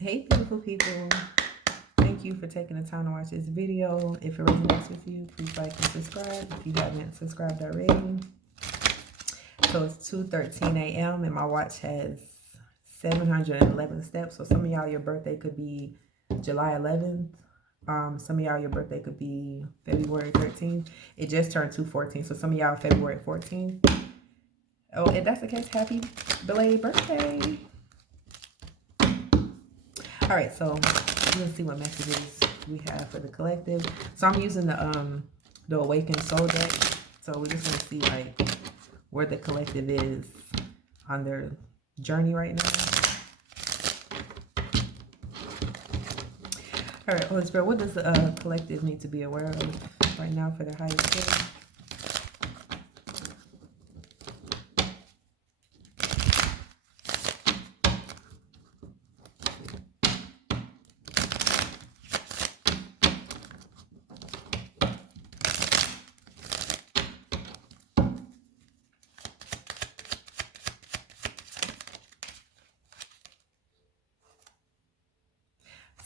Hey, beautiful people. Thank you for taking the time to watch this video. If it resonates with you, please like and subscribe if you haven't subscribed already. So it's 2:13 a.m. and my watch has 711 steps. So some of y'all, your birthday could be July 11th. Some of y'all, your birthday could be February 13th. It just turned 2:14. So some of y'all, February 14th. Oh, if that's the case, happy belated birthday. All right, so let's see what messages we have for the collective. So I'm using the Awakened Soul deck. So we're just gonna see like where the collective is on their journey right now. All right, Holy Spirit, what does the collective need to be aware of right now for their highest good?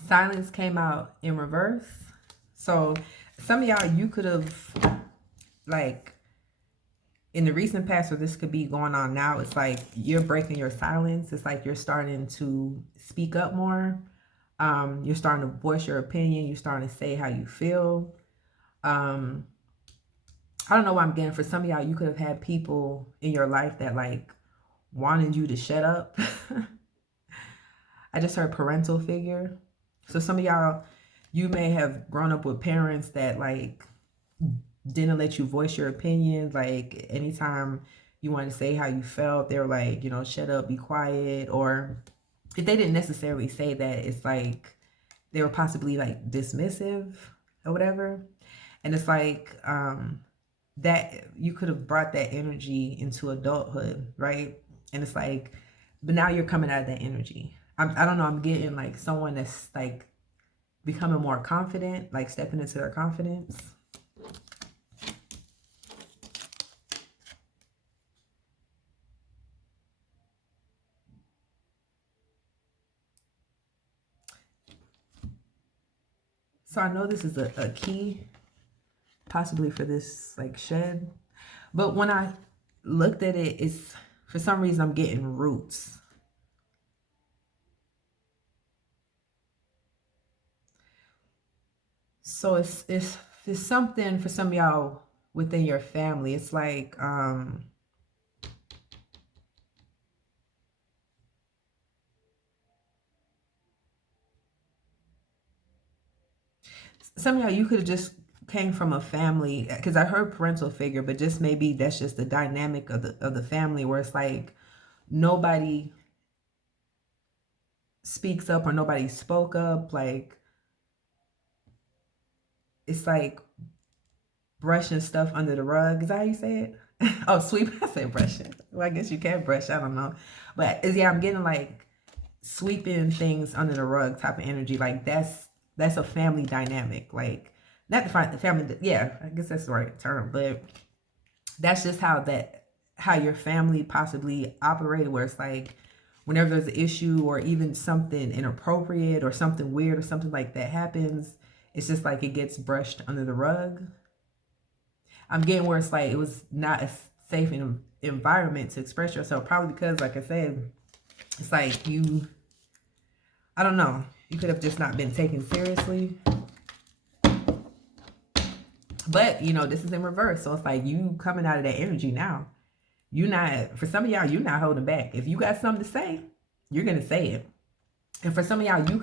Silence came out in reverse. So some of y'all, you could have like in the recent past, or this could be going on now, it's like you're breaking your silence. It's like you're starting to speak up more. You're starting to voice your opinion. You're starting to say how you feel. I don't know what I'm getting. For some of y'all, you could have had people in your life that like wanted you to shut up. I just heard parental figure. So some of y'all, you may have grown up with parents that like didn't let you voice your opinion. Like anytime you wanted to say how you felt, they were like, shut up, be quiet. Or if they didn't necessarily say that, it's like they were possibly like dismissive or whatever. And it's like that you could have brought that energy into adulthood, right? And it's like, but now you're coming out of that energy. I don't know, I'm getting like someone that's like becoming more confident, like stepping into their confidence. So I know this is a key possibly for this like shed, but when I looked at it, it's for some reason I'm getting roots. So it's something for some of y'all within your family. It's like some of y'all, you could have just came from a family, because I heard parental figure, but just maybe that's just the dynamic of the family where it's like nobody speaks up or nobody spoke up. Like it's like brushing stuff under the rug. Is that how you say it? Oh, sweep. I said brushing. Well, I guess you can't brush. I don't know. But yeah, I'm getting like sweeping things under the rug type of energy. Like that's a family dynamic. Like not the family. Yeah, I guess that's the right term. But that's just how your family possibly operated, where it's like whenever there's an issue or even something inappropriate or something weird or something like that happens, it's just like it gets brushed under the rug. I'm getting where it's like it was not a safe environment to express yourself, probably because, like I said, it's like I don't know, you could have just not been taken seriously. But this is in reverse, so it's like you coming out of that energy now. You not, for some of y'all, you're not holding back. If you got something to say, you're gonna say it. And for some of y'all, you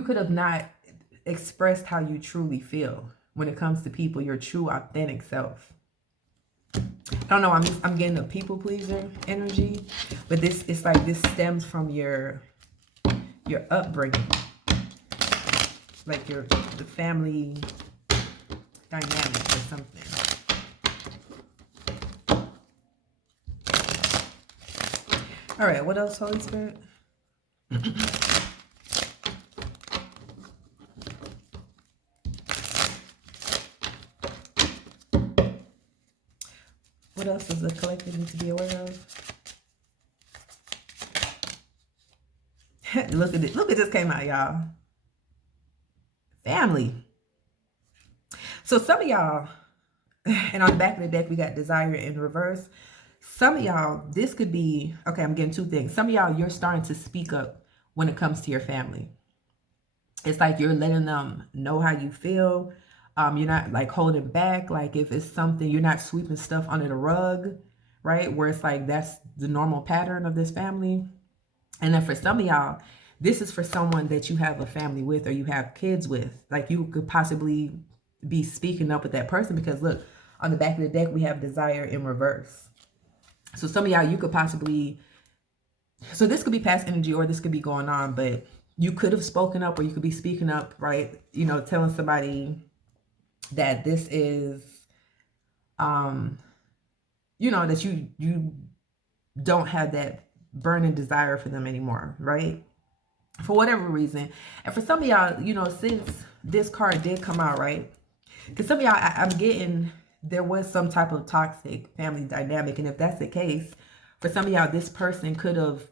could have not expressed how you truly feel when it comes to people, your true authentic self. I don't know, I'm getting a people pleaser energy, but it's like this stems from your upbringing, like the family dynamic or something. All right, what else, Holy Spirit? What else does the collective need to be aware of? Look at it. Look, it just came out, y'all. Family. So some of y'all, and on the back of the deck, we got desire in reverse. Some of y'all, this could be, okay, I'm getting two things. Some of y'all, you're starting to speak up when it comes to your family. It's like you're letting them know how you feel. You're not like holding back. Like if it's something, you're not sweeping stuff under the rug, right? Where it's like that's the normal pattern of this family. And then for some of y'all, this is for someone that you have a family with or you have kids with. Like you could possibly be speaking up with that person because look, on the back of the deck, we have desire in reverse. So some of y'all, you could possibly, so this could be past energy or this could be going on, but you could have spoken up or you could be speaking up, right? You know, telling somebody that this is, you know, that you don't have that burning desire for them anymore, right? For whatever reason. And for some of y'all, you know, since this card did come out, right? Because some of y'all, I'm getting, there was some type of toxic family dynamic. And if that's the case, for some of y'all, this person could have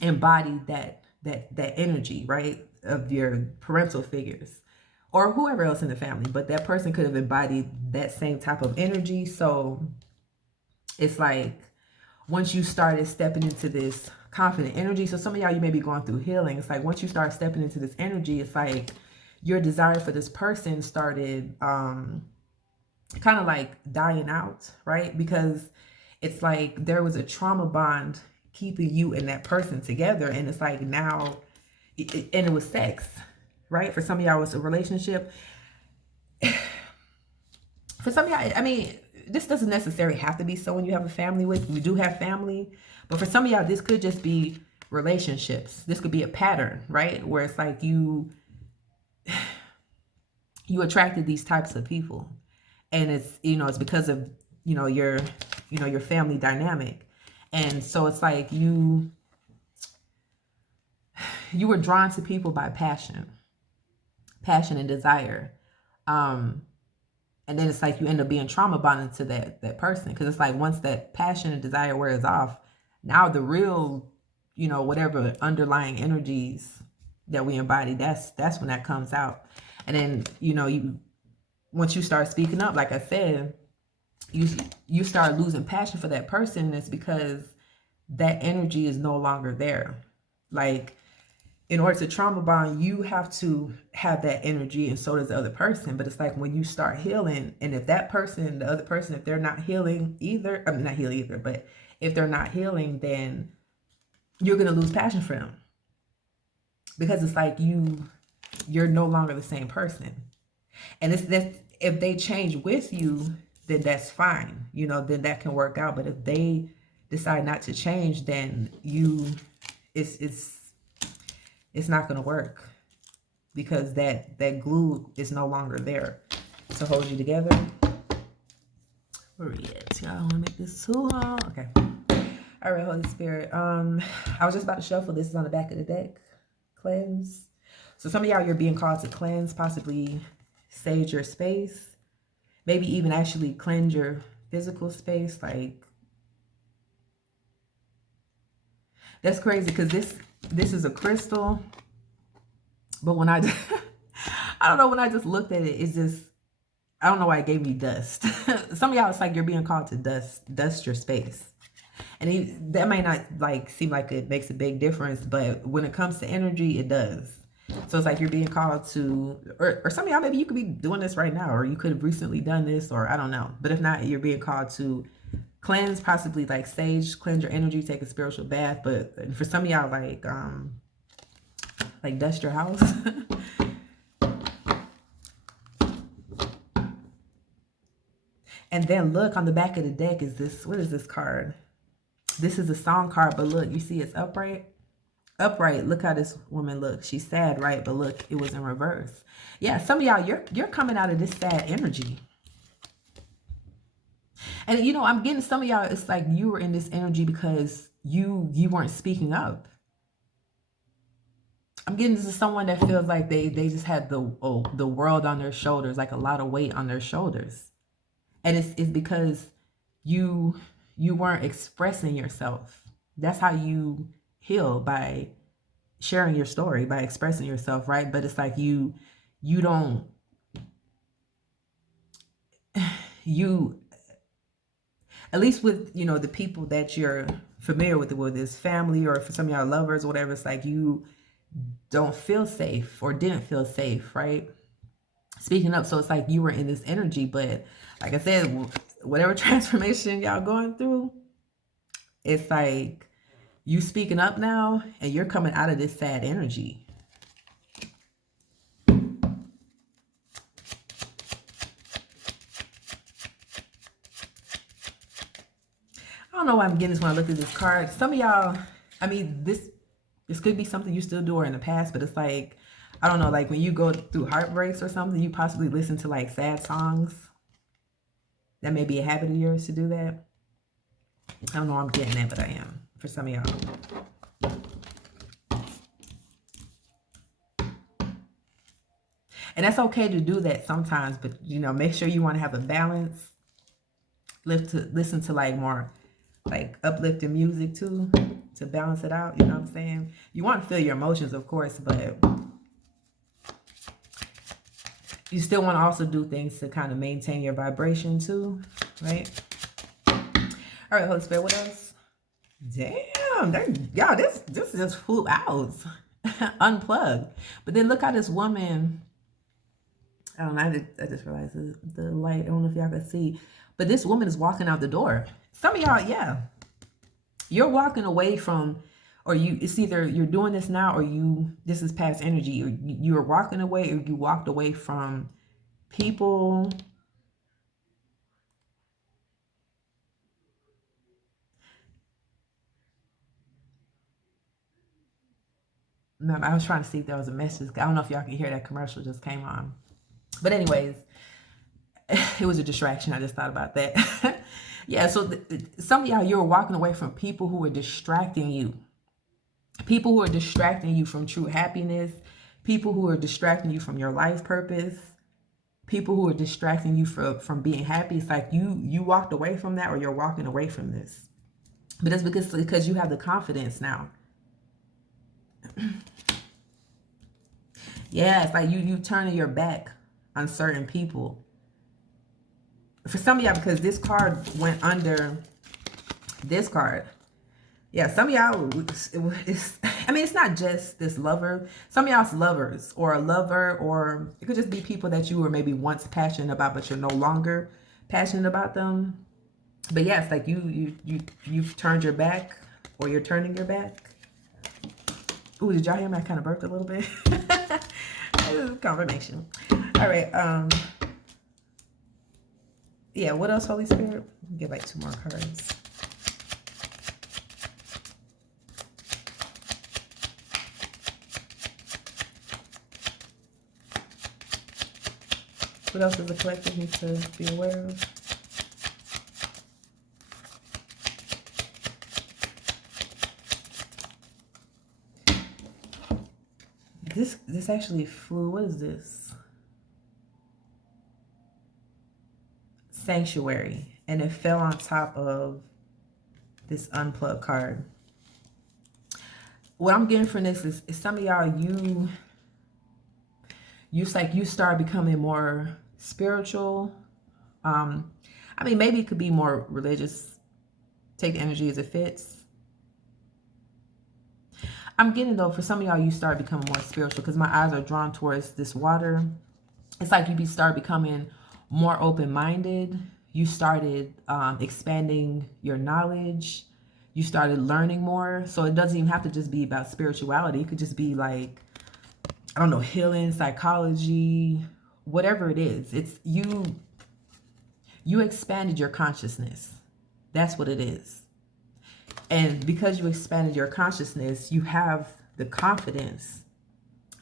embodied that energy, right? Of your parental figures or whoever else in the family. But that person could have embodied that same type of energy. So it's like, once you started stepping into this confident energy, so some of y'all, you may be going through healing. It's like once you start stepping into this energy, it's like your desire for this person started kind of like dying out, right? Because it's like there was a trauma bond keeping you and that person together. And it's like now, and it was sex, right? For some of y'all, it's a relationship. For some of y'all, I mean, this doesn't necessarily have to be someone you have a family with. We do have family. But for some of y'all, this could just be relationships. This could be a pattern, right? Where it's like you attracted these types of people. And it's, you know, it's because of, you know, your family dynamic. And so it's like you were drawn to people by passion and desire. And then it's like you end up being trauma bonded to that person. Because it's like once that passion and desire wears off, now the real, you know, whatever underlying energies that we embody, that's when that comes out. And then, you know, once you start speaking up, like I said, you start losing passion for that person. And it's because that energy is no longer there. Like, in order to trauma bond, you have to have that energy, and so does the other person. But it's like when you start healing, and if that person, the other person, if they're not healing either, I mean, not healing either, but if they're not healing, then you're going to lose passion for them. Because it's like you're no longer the same person. And if they change with you, then that's fine. You know, then that can work out. But if they decide not to change, then it's not going to work because that glue is no longer there to hold you together. Where are we at? Y'all want to make this too long? Okay. All right, Holy Spirit. I was just about to shuffle. This is on the back of the deck. Cleanse. So some of y'all, you're being called to cleanse, possibly sage your space, maybe even actually cleanse your physical space. Like, that's crazy because this is a crystal, but when I don't know, when I just looked at it, it's just, I don't know why it gave me dust. Some of y'all, it's like you're being called to dust your space. And that may not like seem like it makes a big difference, but when it comes to energy, it does. So it's like you're being called to, or some of y'all, maybe you could be doing this right now, or you could have recently done this, or I don't know. But if not, you're being called to cleanse, possibly like sage, cleanse your energy, take a spiritual bath. But for some of y'all, like dust your house. And then look, on the back of the deck is this, what is this card? This is a song card, but look, you see it's upright. Upright. Look how this woman looks. She's sad, right? But look, it was in reverse. Yeah, some of y'all, you're coming out of this sad energy. And you know, I'm getting some of y'all, it's like you were in this energy because you weren't speaking up. I'm getting this is someone that feels like they just had the world on their shoulders, like a lot of weight on their shoulders. And it's because you weren't expressing yourself. That's how you heal, by sharing your story, by expressing yourself, right? But it's like you don't, you, at least with, you know, the people that you're familiar with, whether it's family or for some of y'all lovers or whatever, it's like you don't feel safe or didn't feel safe, right? Speaking up. So it's like you were in this energy, but like I said, whatever transformation y'all going through, it's like you speaking up now and you're coming out of this sad energy. I don't know why I'm getting this when I look at this card. Some of y'all, I mean, this could be something you still do or in the past, but it's like, I don't know, like when you go through heartbreaks or something, you possibly listen to like sad songs. That may be a habit of yours to do that. I don't know why I'm getting that, but I am for some of y'all. And that's okay to do that sometimes, but you know, make sure you want to have a balance. Listen to like more like uplifting music too, to balance it out. You know what I'm saying? You want to feel your emotions, of course, but you still want to also do things to kind of maintain your vibration too, right? All right, Holy Spirit, what else? Damn, y'all, this just flew out. Unplugged. But then look how this woman, I don't know, I just realized the light, I don't know if y'all can see, but this woman is walking out the door. Some of y'all, yeah, you're walking away from, or it's either you're doing this now or this is past energy, or you're walking away, or you walked away from people. I was trying to see if there was a message. I don't know if y'all can hear that commercial just came on. But anyways, it was a distraction. I just thought about that. Yeah, so some of y'all, you're walking away from people who are distracting you. People who are distracting you from true happiness. People who are distracting you from your life purpose. People who are distracting you from being happy. It's like you walked away from that, or you're walking away from this. But it's because you have the confidence now. Yeah, it's like you turning your back on certain people. For some of y'all, because this card went under this card. Yeah, some of y'all, I mean, it's not just this lover. Some of y'all's lovers, or a lover, or it could just be people that you were maybe once passionate about, but you're no longer passionate about them. But yeah, it's like you've turned your back, or you're turning your back. Ooh, did y'all hear me? I kind of burped a little bit. This is confirmation. All right. Yeah, what else, Holy Spirit? Get like 2 more cards. What else does the collective need to be aware of? This actually flew. What is this? Sanctuary. And it fell on top of this unplugged card. What I'm getting from this is some of y'all, it's like you start becoming more spiritual. I mean, maybe it could be more religious. Take the energy as it fits. I'm getting, though, for some of y'all, you start becoming more spiritual, because my eyes are drawn towards this water. It's like you start becoming more open-minded. You started expanding your knowledge. You started learning more. So it doesn't even have to just be about spirituality. It could just be like, I don't know, healing, psychology, whatever it is. It's you expanded your consciousness. That's what it is. And because you expanded your consciousness, you have the confidence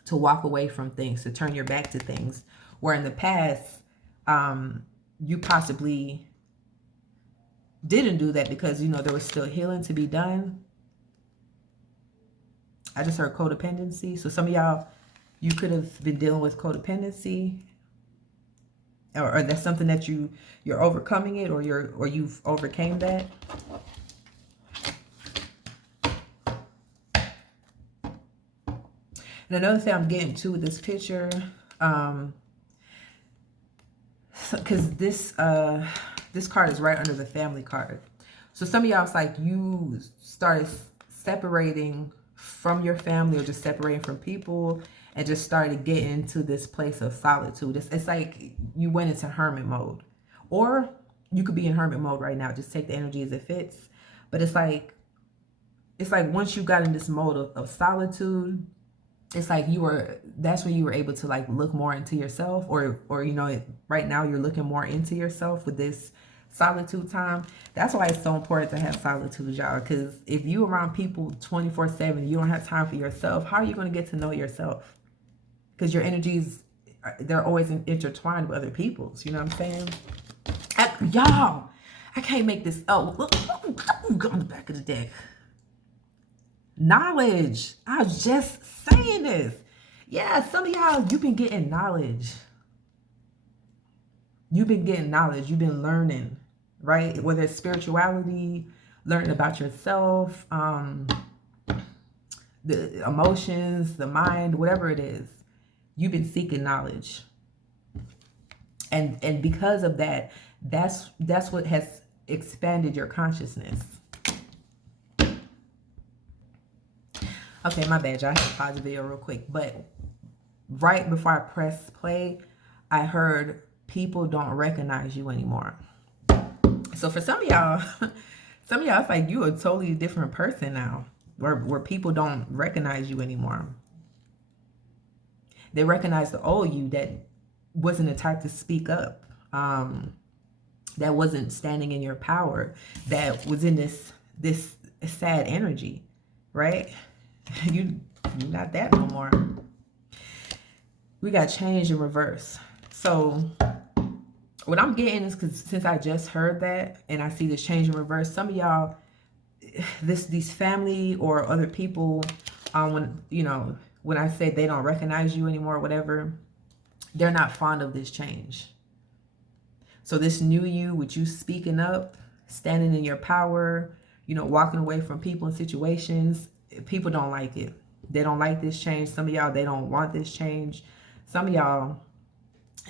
to walk away from things, to turn your back to things, where in the past, you possibly didn't do that because, you know, there was still healing to be done. I just heard codependency. So some of y'all, you could have been dealing with codependency, or that's something that you're overcoming it, or you've overcame that. And another thing I'm getting to with this picture, because this card is right under the family card. So some of y'all, it's like you started separating from your family or just separating from people and just started getting into this place of solitude. It's like you went into hermit mode. Or you could be in hermit mode right now. Just take the energy as it fits. But it's like once you got in this mode of solitude, it's like that's when you were able to like look more into yourself, or you know, right now you're looking more into yourself with this solitude time. That's why it's so important to have solitude, y'all, because if you around people 24/7, you don't have time for yourself, how are you going to get to know yourself? Because your energies, they're always intertwined with other people's, you know what I'm saying? Y'all, I can't make this. Oh, look on the back of the deck. Knowledge. I was just saying this. Yeah, some of y'all, you've been getting knowledge. You've been getting knowledge. You've been learning, right? Whether it's spirituality, learning about yourself, the emotions, the mind, whatever it is, you've been seeking knowledge. And because of that, that's what has expanded your consciousness. Okay, my bad, y'all. I had to pause the video real quick. But right before I press play, I heard people don't recognize you anymore. So for some of y'all, it's like you a totally different person now, where people don't recognize you anymore. They recognize the old you that wasn't the type to speak up, that wasn't standing in your power, that was in this sad energy, right? You're not that no more. We got change in reverse. So what I'm getting is, because since I just heard that and I see this change in reverse, some of y'all, these family or other people, when I say they don't recognize you anymore or whatever, they're not fond of this change. So this new you, with you speaking up, standing in your power, walking away from people and situations, people don't like it. They don't like this change. Some of y'all, they don't want this change. Some of y'all,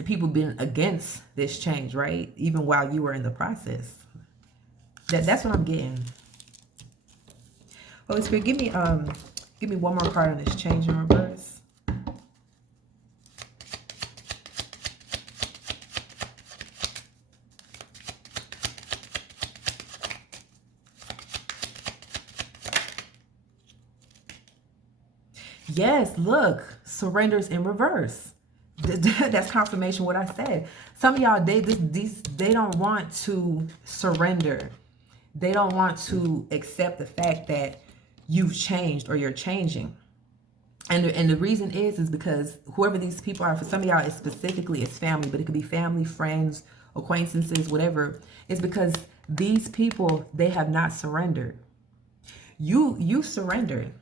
people been against this change, right? Even while you were in the process. That's what I'm getting. Holy Spirit, give me one more card on this change in reverse. Yes, look, surrenders in reverse. That's confirmation what I said. Some of y'all, they don't want to surrender. They don't want to accept the fact that you've changed or you're changing. And the reason is because whoever these people are, for some of y'all, it's specifically it's family, but it could be family, friends, acquaintances, whatever. It's because these people, they have not surrendered. You surrendered.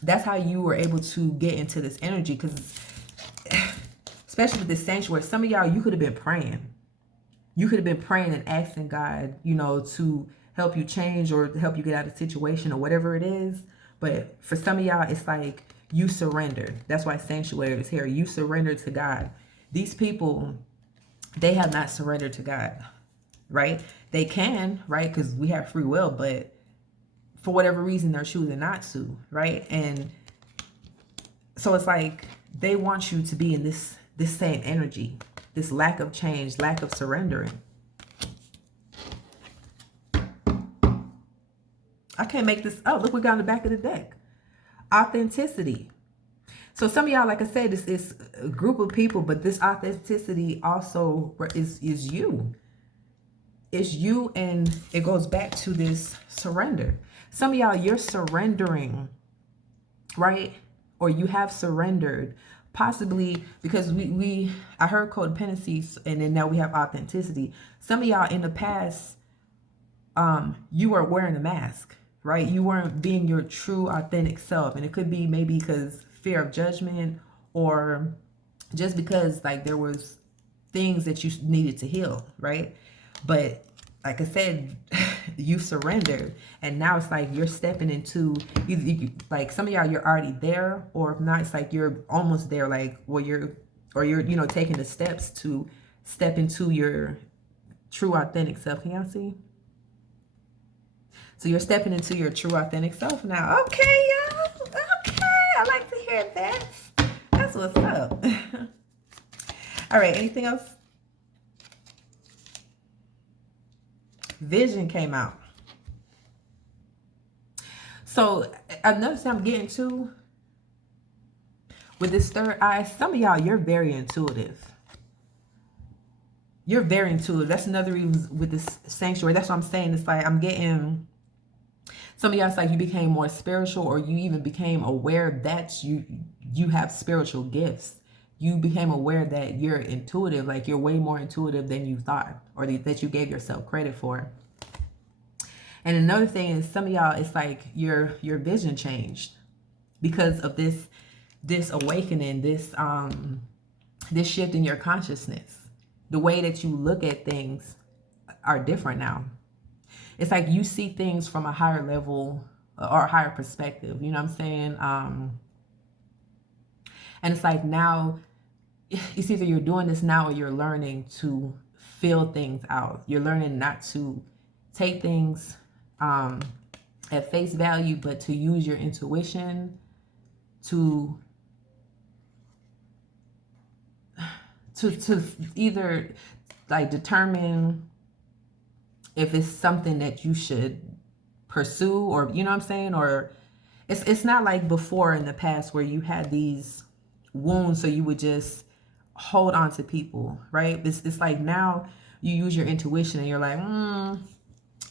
That's how you were able to get into this energy, because especially with this sanctuary, some of y'all, you could have been praying. You could have been praying and asking God, to help you change or help you get out of the situation or whatever it is. But for some of y'all, it's like you surrendered. That's why sanctuary is here. You surrendered to God. These people, they have not surrendered to God, right? They can, right? Because we have free will, but for whatever reason, they're choosing not to, right? And so it's like they want you to be in this same energy, this lack of change, lack of surrendering. I can't make this up. Look, we got on the back of the deck. Authenticity. So some of y'all, like I said, this is a group of people, but this authenticity also is you. It's you, and it goes back to this surrender. Some of y'all, you're surrendering, right? Or you have surrendered, possibly because I heard codependency, and then now we have authenticity. Some of y'all in the past, you were wearing a mask, right? You weren't being your true authentic self. And it could be maybe because fear of judgment, or just because like there was things that you needed to heal, right? But like I said, you surrendered, and now it's like you're stepping into like some of y'all, you're already there, or if not, it's like you're almost there, like where you're you know, taking the steps to step into your true authentic self. Can y'all see? So you're stepping into your true authentic self now. Okay, y'all. Okay, I like to hear that. That's what's up. All right, anything else? Vision came out. So another thing I'm getting to with this third eye, some of y'all, you're very intuitive. You're very intuitive. That's another reason with this sanctuary. That's what I'm saying. It's like I'm getting, some of y'all, it's like you became more spiritual, or you even became aware that you have spiritual gifts. You became aware that you're intuitive, like you're way more intuitive than you thought, or that you gave yourself credit for. And another thing is, some of y'all, it's like your vision changed because of this awakening, this shift in your consciousness. The way that you look at things are different now. It's like you see things from a higher level or a higher perspective. You know what I'm saying? And it's like now, it's either you're doing this now or you're learning to feel things out. You're learning not to take things at face value, but to use your intuition to either like determine if it's something that you should pursue, or you know what I'm saying, or it's not like before in the past where you had these wounds so you would just hold on to people, right? It's like now you use your intuition and you're like, I'm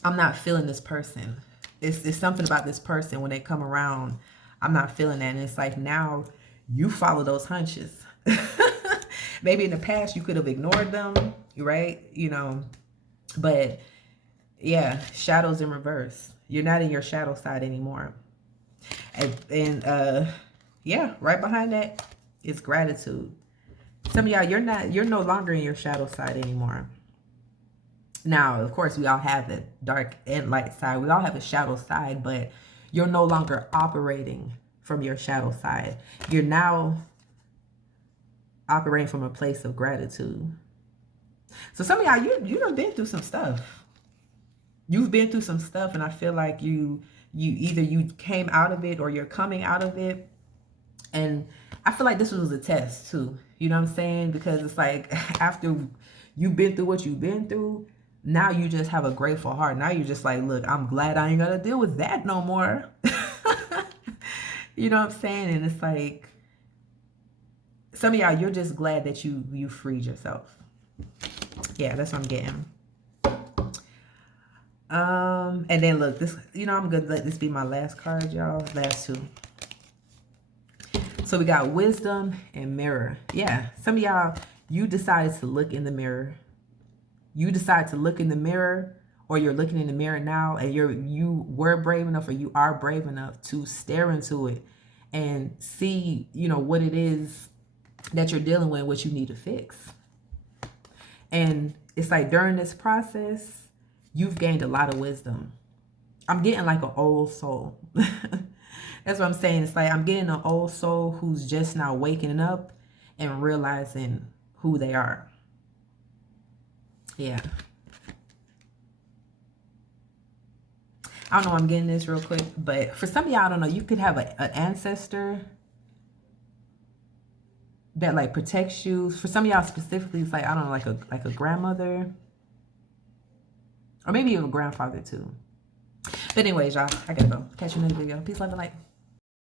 not feeling this person. It's something about this person when they come around, I'm not feeling that. And it's like now you follow those hunches. Maybe in the past you could have ignored them, right? You know, but yeah, shadows in reverse. You're not in your shadow side anymore. And yeah, right behind that is gratitude. Some of y'all, you're no longer in your shadow side anymore. Now, of course, we all have the dark and light side. We all have a shadow side, but you're no longer operating from your shadow side. You're now operating from a place of gratitude. So some of y'all, you done been through some stuff. You've been through some stuff, and I feel like you either you came out of it or you're coming out of it. And I feel like this was a test too. You know what I'm saying? Because it's like after you've been through what you've been through, now you just have a grateful heart. Now you're just like, look, I'm glad I ain't got to deal with that no more. You know what I'm saying? And it's like, some of y'all, you're just glad that you freed yourself. Yeah, that's what I'm getting. And then look, this, you know, I'm gonna let this be my last card, y'all. Last two. So we got wisdom and mirror. Yeah, some of y'all, you decided to look in the mirror. You decide to look in the mirror, or you're looking in the mirror now, and you were brave enough, or you are brave enough to stare into it and see, you know, what it is that you're dealing with, what you need to fix. And it's like during this process, you've gained a lot of wisdom. I'm getting like an old soul. That's what I'm saying. It's like I'm getting an old soul who's just now waking up and realizing who they are. Yeah. I don't know why I'm getting this real quick, but for some of y'all, I don't know, you could have an ancestor that like protects you. For some of y'all specifically, it's like, I don't know, like a grandmother, or maybe even a grandfather too. But anyways, y'all, I gotta go. Catch you in another video. Peace, love, and light.